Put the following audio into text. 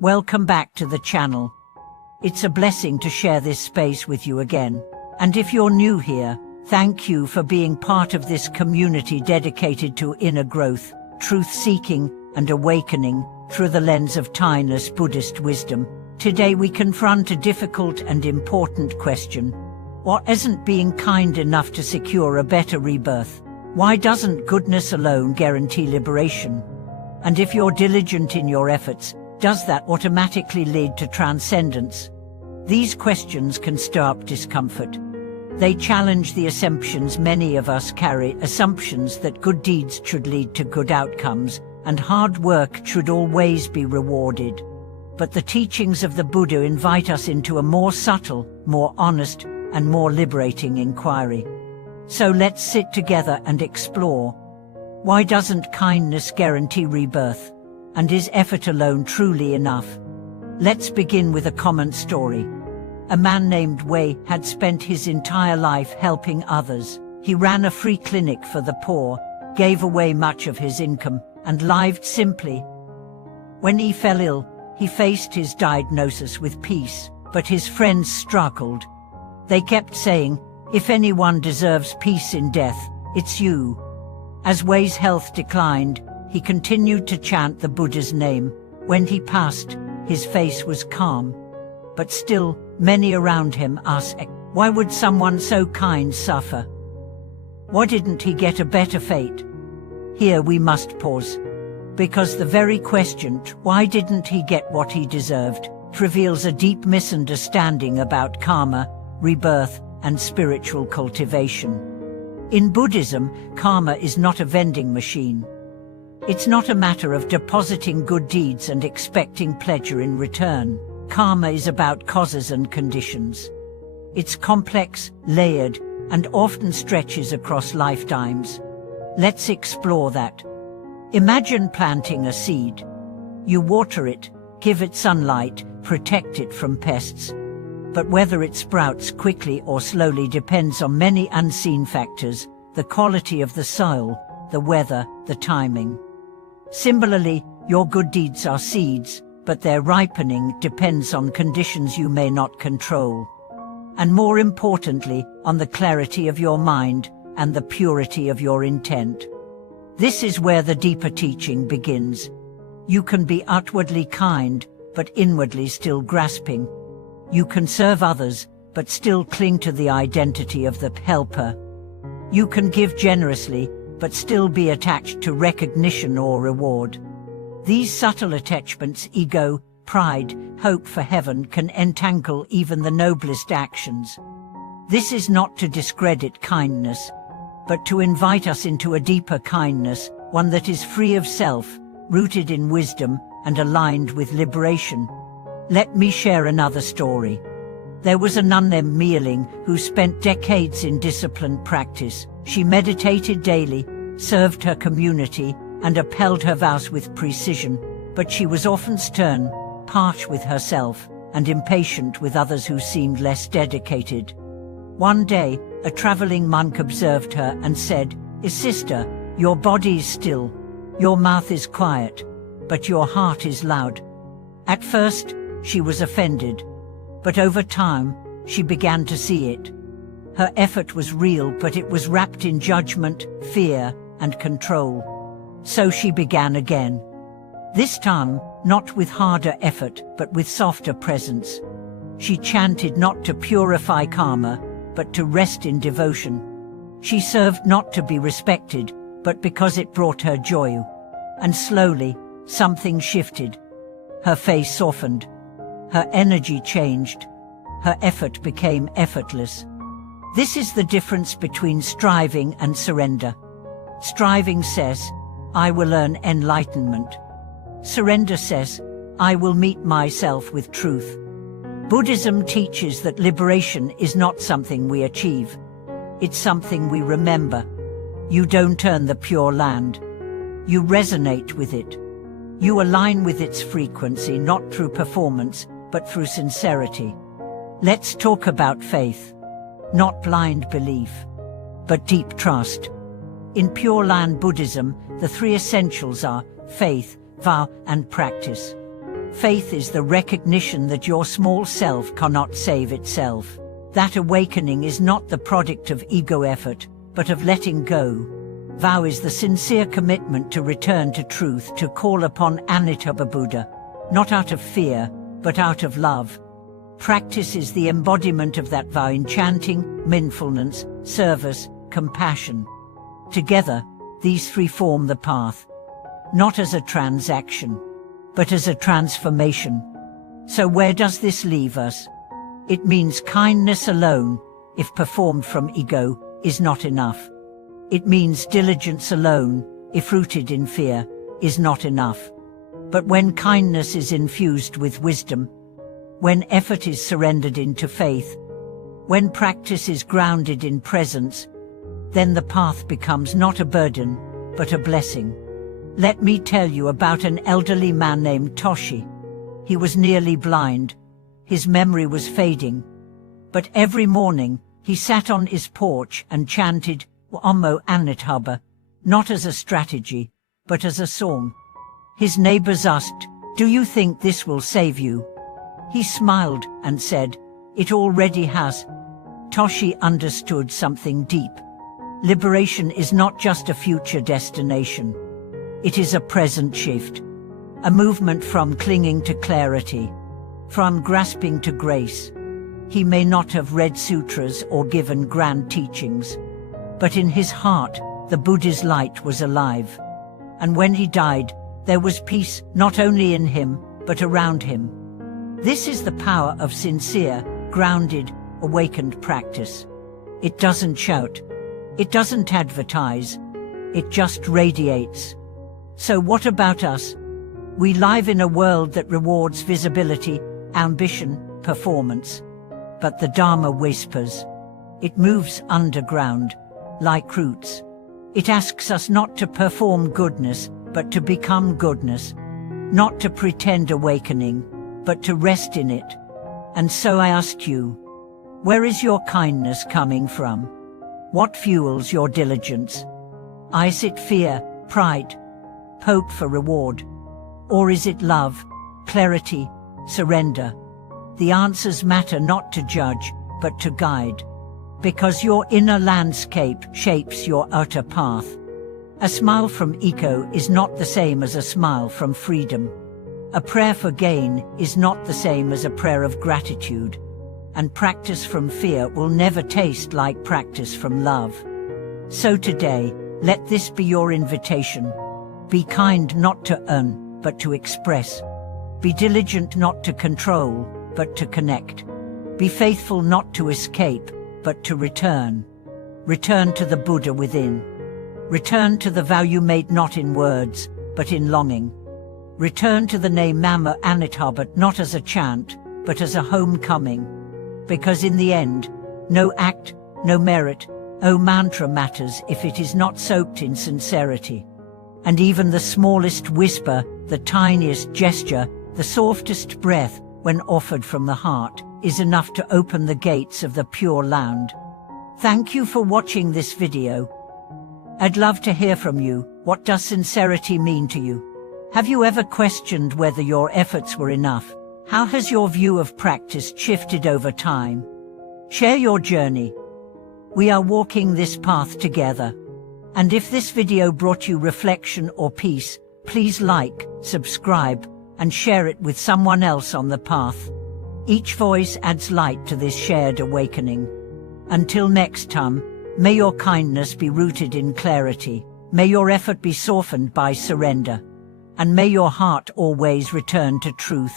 Welcome back to the channel. It's a blessing to share this space with you again. And if you're new here, thank you for being part of this community dedicated to inner growth, truth-seeking, and awakening through the lens of timeless Buddhist wisdom. Today we confront a difficult and important question. What isn't being kind enough to secure a better rebirth? Why doesn't goodness alone guarantee liberation? And if you're diligent in your efforts, does that automatically lead to transcendence? These questions can stir up discomfort. They challenge the assumptions many of us carry, assumptions that good deeds should lead to good outcomes, and hard work should always be rewarded. But the teachings of the Buddha invite us into a more subtle, more honest, and more liberating inquiry. So let's sit together and explore. Why doesn't kindness guarantee rebirth? And is effort alone truly enough? Let's begin with a common story. A man named Wei had spent his entire life helping others. He ran a free clinic for the poor, gave away much of his income, and lived simply. When he fell ill, he faced his diagnosis with peace, but his friends struggled. They kept saying, "If anyone deserves peace in death, it's you." As Wei's health declined, he continued to chant the Buddha's name. When he passed, his face was calm. But still, many around him asked, why would someone so kind suffer? Why didn't he get a better fate? Here we must pause. Because the very question, why didn't he get what he deserved, reveals a deep misunderstanding about karma, rebirth, and spiritual cultivation. In Buddhism, karma is not a vending machine. It's not a matter of depositing good deeds and expecting pleasure in return. Karma is about causes and conditions. It's complex, layered, and often stretches across lifetimes. Let's explore that. Imagine planting a seed. You water it, give it sunlight, protect it from pests. But whether it sprouts quickly or slowly depends on many unseen factors: the quality of the soil, the weather, the timing. Similarly, your good deeds are seeds, but their ripening depends on conditions you may not control. And more importantly, on the clarity of your mind and the purity of your intent. This is where the deeper teaching begins. You can be outwardly kind, but inwardly still grasping. You can serve others, but still cling to the identity of the helper. You can give generously, but still be attached to recognition or reward. These subtle attachments, ego, pride, hope for heaven, can entangle even the noblest actions. This is not to discredit kindness, but to invite us into a deeper kindness, one that is free of self, rooted in wisdom, and aligned with liberation. Let me share another story. There was a nun named Meerling who spent decades in disciplined practice. She meditated daily, served her community, and upheld her vows with precision, but she was often stern, harsh with herself, and impatient with others who seemed less dedicated. One day, a traveling monk observed her and said, "Sister, your body is still, your mouth is quiet, but your heart is loud." At first, she was offended, but over time, she began to see it. Her effort was real, but it was wrapped in judgment, fear, and control. So she began again. This time, not with harder effort, but with softer presence. She chanted not to purify karma, but to rest in devotion. She served not to be respected, but because it brought her joy. And slowly, something shifted. Her face softened. Her energy changed. Her effort became effortless. This is the difference between striving and surrender. Striving says, "I will earn enlightenment." Surrender says, "I will meet myself with truth." Buddhism teaches that liberation is not something we achieve. It's something we remember. You don't earn the Pure Land. You resonate with it. You align with its frequency, not through performance, but through sincerity. Let's talk about faith. Not blind belief, but deep trust. In Pure Land Buddhism, the three essentials are faith, vow, and practice. Faith is the recognition that your small self cannot save itself. That awakening is not the product of ego effort, but of letting go. Vow is the sincere commitment to return to truth, to call upon Amitabha Buddha, not out of fear, but out of love. Practice is the embodiment of that vow in chanting, mindfulness, service, compassion. Together, these three form the path, not as a transaction, but as a transformation. So where does this leave us? It means kindness alone, if performed from ego, is not enough. It means diligence alone, if rooted in fear, is not enough. But when kindness is infused with wisdom, when effort is surrendered into faith, when practice is grounded in presence, then the path becomes not a burden, but a blessing. Let me tell you about an elderly man named Toshi. He was nearly blind. His memory was fading. But every morning, he sat on his porch and chanted Omo Amitabha, not as a strategy, but as a song. His neighbors asked, "Do you think this will save you?" He smiled and said, "It already has." Toshi understood something deep. Liberation is not just a future destination. It is a present shift, a movement from clinging to clarity, from grasping to grace. He may not have read sutras or given grand teachings, but in his heart, the Buddha's light was alive. And when he died, there was peace not only in him, but around him. This is the power of sincere, grounded, awakened practice. It doesn't shout. It doesn't advertise. It just radiates. So what about us? We live in a world that rewards visibility, ambition, performance. But the Dharma whispers. It moves underground, like roots. It asks us not to perform goodness, but to become goodness. Not to pretend awakening, but to rest in it. And so I ask you, where is your kindness coming from? What fuels your diligence? Is it fear, pride, hope for reward? Or is it love, clarity, surrender? The answers matter not to judge, but to guide. Because your inner landscape shapes your outer path. A smile from ego is not the same as a smile from freedom. A prayer for gain is not the same as a prayer of gratitude. And practice from fear will never taste like practice from love. So today, let this be your invitation. Be kind not to earn, but to express. Be diligent not to control, but to connect. Be faithful not to escape, but to return. Return to the Buddha within. Return to the vow you made not in words, but in longing. Return to the name Mama Amitabha not as a chant, but as a homecoming. Because in the end, no act, no merit, no mantra matters if it is not soaked in sincerity. And even the smallest whisper, the tiniest gesture, the softest breath, when offered from the heart, is enough to open the gates of the Pure Land. Thank you for watching this video. I'd love to hear from you. What does sincerity mean to you? Have you ever questioned whether your efforts were enough? How has your view of practice shifted over time? Share your journey. We are walking this path together. And if this video brought you reflection or peace, please like, subscribe, and share it with someone else on the path. Each voice adds light to this shared awakening. Until next time, may your kindness be rooted in clarity, may your effort be softened by surrender, and may your heart always return to truth.